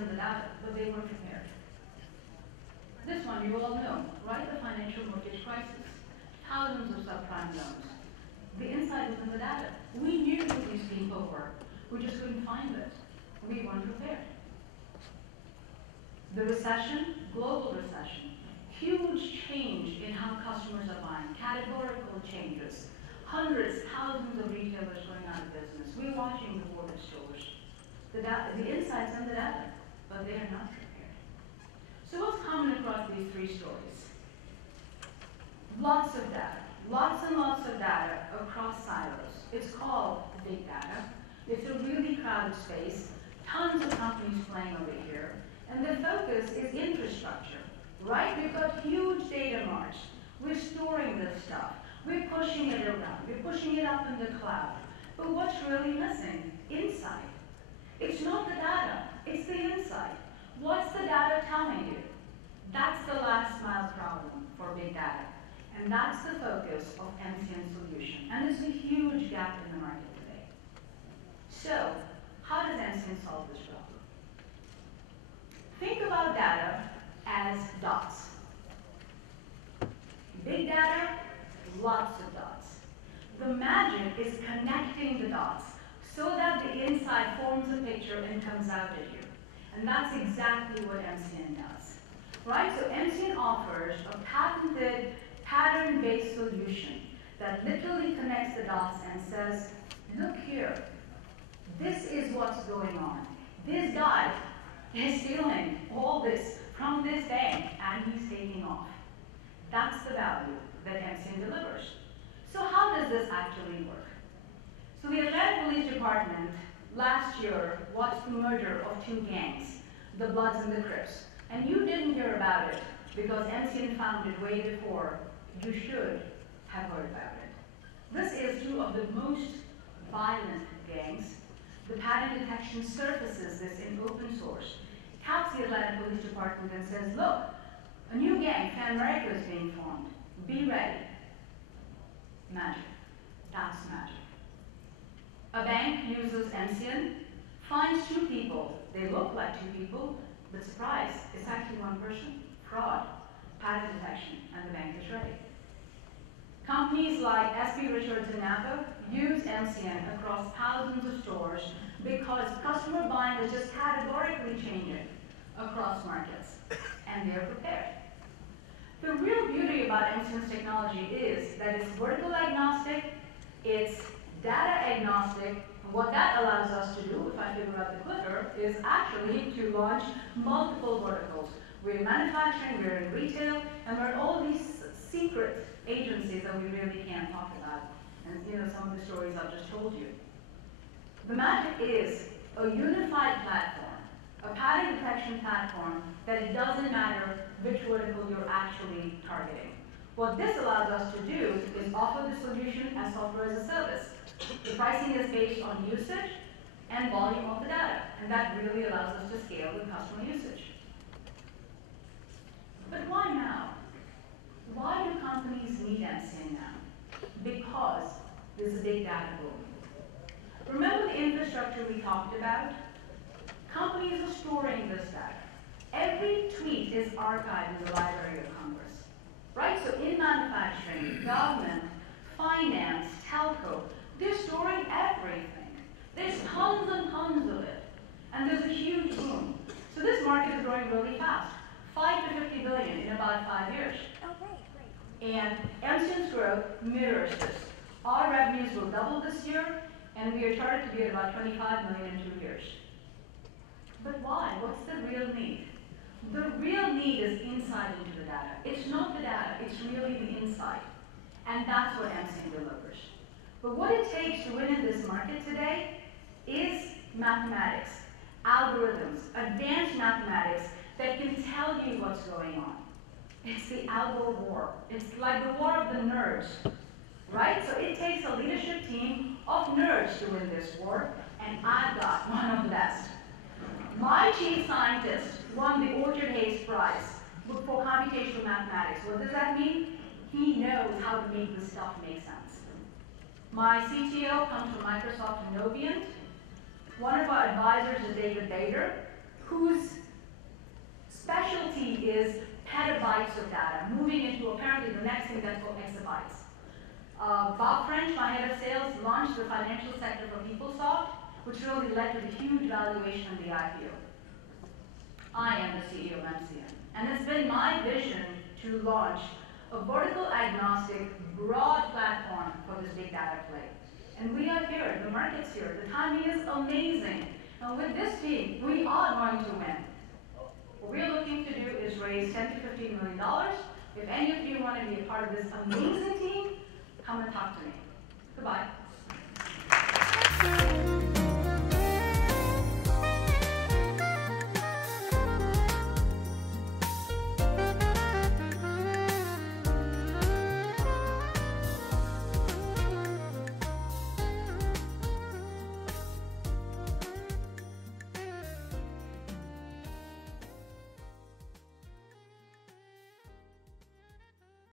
in the data, but they weren't prepared. This one you all know, right? The financial mortgage crisis. Thousands of subprime loans. The insight was in the data. We knew who these people were. We just couldn't find it. We weren't prepared. The recession, global recession, huge change in how customers are buying, categorical changes, hundreds, thousands of retailers going out of business. We're watching the border stores. The insights in the data, but they are not prepared. So what's common across these three stories? Lots of data, lots and lots of data across silos. It's called big data. It's a really crowded space, tons of companies playing over here, and the focus is infrastructure, right? We've got huge data marts. We're storing this stuff. We're pushing it around. We're pushing it up in the cloud. But what's really missing? Insight. It's not the data, it's the insight. What's the data telling you? That's the last mile problem for big data. And that's the focus of Emcien's solution. And there's a huge gap in the market today. So, how does Emcien solve this problem? Think about data as dots. Big data, lots of dots. The magic is connecting the dots so that the inside forms a picture and comes out at you. And that's exactly what Emcien does. Right? So Emcien offers a patented pattern-based solution that literally connects the dots and says, look here, this is what's going on. This guy is stealing all this from this bank and he's taking off. That's the value that Emcien delivers. So how does this actually work? So the Atlanta Police Department last year watched the murder of two gangs, the Bloods and the Crips. And you didn't hear about it because Emcien found it way before you should have heard about it. This is two of the most violent gangs. The pattern detection surfaces this in open source, taps the Atlanta Police Department and says, look, a new gang, Fan America, is being formed. Be ready. Magic. That's magic. A bank uses Emcien, finds two people. They look like two people, but surprise, it's actually one person. Fraud, pattern detection, and the bank is ready. Companies like SB Richards and Napa use Emcien across thousands of stores because customer buying is just categorically changing across markets, and they're prepared. The real beauty about Emcien's technology is that it's vertical agnostic, it's data agnostic. What that allows us to do, if I figure out the clicker, is actually to launch multiple verticals. We're in manufacturing, we're in retail, and we're in all these secret agencies that we really can't talk about. And some of the stories I've just told you. The magic is a unified platform, a pattern detection platform that it doesn't matter which vertical you're actually targeting. What this allows us to do is offer the solution as software as a service. The pricing is based on usage and volume of the data, and that really allows us to scale with customer usage. But why now? Why do companies need Emcien now? Because there's a big data boom. Remember the infrastructure we talked about? Companies are storing this data. Every tweet is archived in the Library of Congress. Right? So in manufacturing, government, finance, telco, they're storing everything. There's tons and tons of it. And there's a huge boom. So this market is growing really fast. 5 to 50 billion in about 5 years. Oh, great. And Emcien's growth mirrors this. Our revenues will double this year, and we are charted to be at about 25 million in 2 years. But why? What's the real need? The real need is insight into the data. It's not the data, it's really the insight. And that's what Emcien delivers. But what it takes to win in this market today is mathematics, algorithms, advanced mathematics that can tell you what's going on. It's the algo war. It's like the war of the nerds, right? So it takes a leadership team of nerds to win this war, and I've got one of the best. My chief scientist won the Orchard Hayes Prize for computational mathematics. What does that mean? He knows how to make this stuff make sense. My CTO comes from Microsoft and Novient. One of our advisors is David Bader, whose specialty is petabytes of data, moving into apparently the next thing that's called exabytes. Bob French, my head of sales, launched the financial sector for PeopleSoft, which really led to the huge valuation of the IPO. I am the CEO of Emcien, and it's been my vision to launch a vertical agnostic, broad platform for this big data play. And we are here, the market's here, the timing is amazing. And with this team, we are going to win. What we're looking to do is raise $10 to $15 million. If any of you want to be a part of this amazing team, come and talk to me. Goodbye.